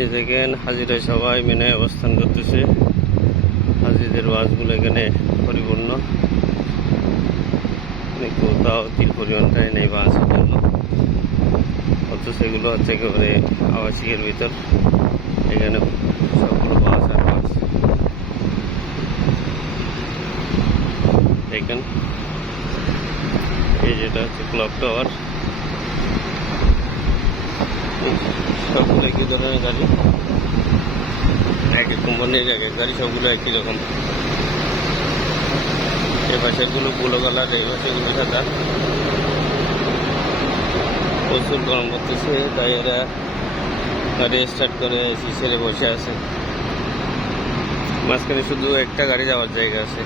এই দেখেন হাজিরা সবাই মেনে অবস্থান করতেছে। হাজিদের বাসগুলো এখানে পরিপূর্ণ। মানে কোথাও তিল পরিমাণটাই নেই বাসের জন্য অথচ সেগুলো হচ্ছে একেবারে আবাসিকের ভিতর। এখানে সবগুলো বাস আর বাস। দেখেন। এই যেটা হচ্ছে ক্লক টাওয়ার। সবগুলো একই ধরনের গাড়ি। এক এক কোম্পানির এক এক গাড়ি, সবগুলো একই রকম। এই পাশেগুলো গুলো কালার এই পাশেগুলো সাদা। প্রচুর গরম করতেছে তাই এরা গাড়ি স্টার্ট করে এসি ছেড়ে বসে আছে। মাঝখানে শুধু একটা গাড়ি যাওয়ার জায়গা আছে।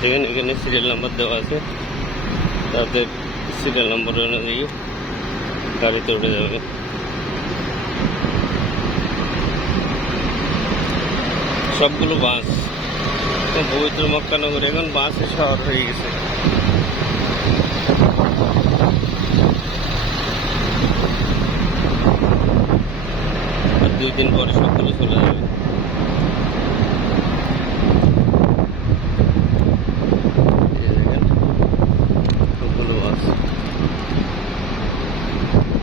দেখেন, এখানে সিরিয়াল নাম্বার দেওয়া আছে। তাদের সিরিয়াল নাম্বার অনুযায়ী গাড়িতে উঠে যাবে। সবগুলো বাস। পবিত্র মক্কানগর এখন বাসে শহর হয়ে গেছে। আর দুই দিন পরে সবগুলো চলে যাবে। Tapos,